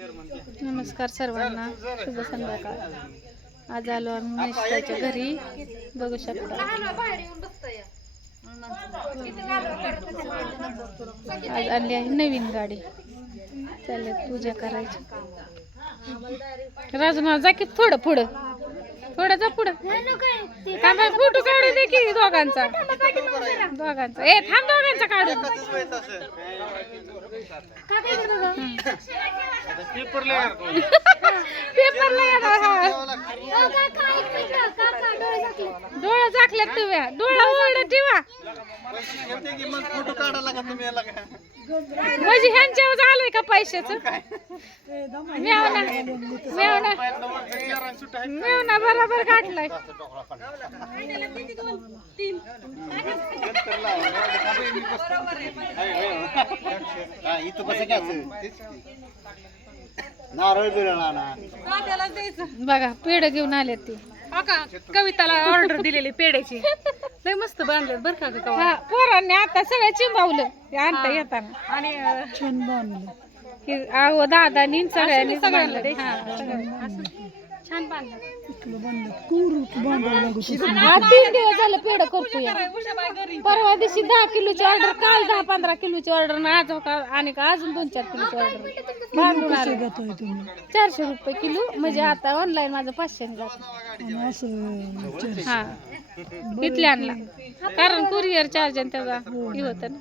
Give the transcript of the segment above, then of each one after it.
नमस्कार सर्वांना. शुभ संध्याकाळ. आज आलो आम्ही घरी. बघू शकता. आज आणली आहे नवीन गाडी. चालेल पूजा करायची. राजमा जा की थोडं पुढं. थोडं जा पुढं. थांबा फोटो काढू दे की दोघांचा. दोघांचा. ए थांब दोघांचा काढू पेपरला येणार हा. डोळा झाकल्यात तुम्ही. डोळा उघड ठेवा. फोटो काढायला का तुम्ही याला काय म्हणजे ह्यांच्यावर आलंय का पैशाच? मेवना मेवना मेवना बरोबर काढलाय हा, नारळ बघा पेड घेऊन आले ती. कविताला ऑर्डर दिलेली पेड्याची लय मस्त बांधले बर का ग हा पोरांनी आता सगळं चिंबावलं. आणता येताना. आणि अं, हे आहो दादानी सगळ्यांनी सगळ्यांना बांधलं. हा, छान बांधलं. हा तीन दिवस झालं पेड करतोय. परवा दिवशी दहा किलोची ऑर्डर काल दहा पंधरा किलोची ऑर्डर आज का- आणि का अजून दोन चार किलोची ऑर्डर. बांधून आलं. चारशे रुपये किलो म्हणजे आता ऑनलाईन माझं पाचशे हा. इथल्या आणला. कारण कुरिअर चार्ज आणि त्याचा. हे होतं ना.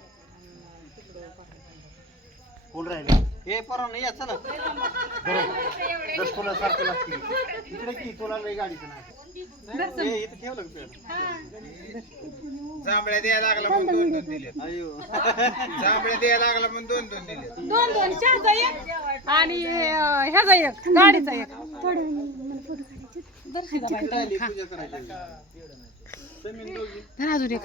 राहिले. हे परवा दस तुला सारखं लागतील इकडे की तुला लई गाडीचं नाही. हे इथं ठेवलं का पेड? जांभळ्या द्यायला लागला म्हणून दोन दोन दिले अयो. जांभळ्या द्यायला लागला म्हणून दोन दोन दिले दोन दोन एक आणि अं, ह्याचा एक. गाडीचा एक. किती राहिली पूजा करायची जमीन दोघी अजून एक.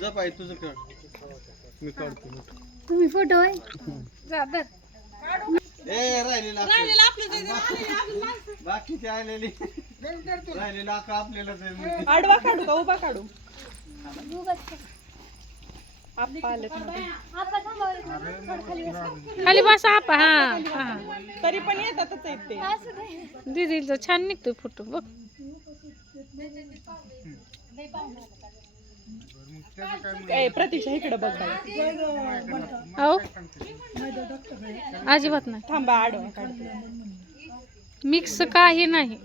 जप आहे तुझं मी काढतो तुम्ही फोटो आहे? जा धर. ए राहिलेलं बाकीचे आलेली. राहिलेलं म्हणजे. आडवा काढू का उभा काढू? खाली बस आपा हा हा। तरी पण येतातच आहेत ते. दीदीचा छान निघतोय फ़ोटो बघ. ए, प्रतीक्षा इकडे बघ बाई. अहो. अजिबात नाही. थांबा आडवा काढते मिक्स काही नाही.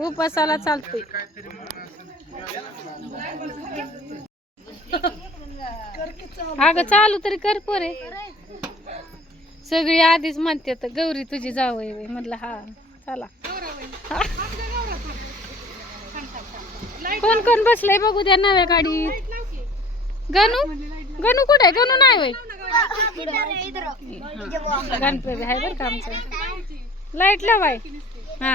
उपासाला चालतंय. अगं चालू तरी कर पोरे. सगळी आधीच म्हणते तर गौरी तुझी जावय आहे म्हटलं हा चला. कोण कोण बसलंय बघू द्या नव्या गाडीत. गणू? गणू कुठे आहे? गणू नाही वय गणपती आहे बरं का आमचं. लाइट लावाय. हा.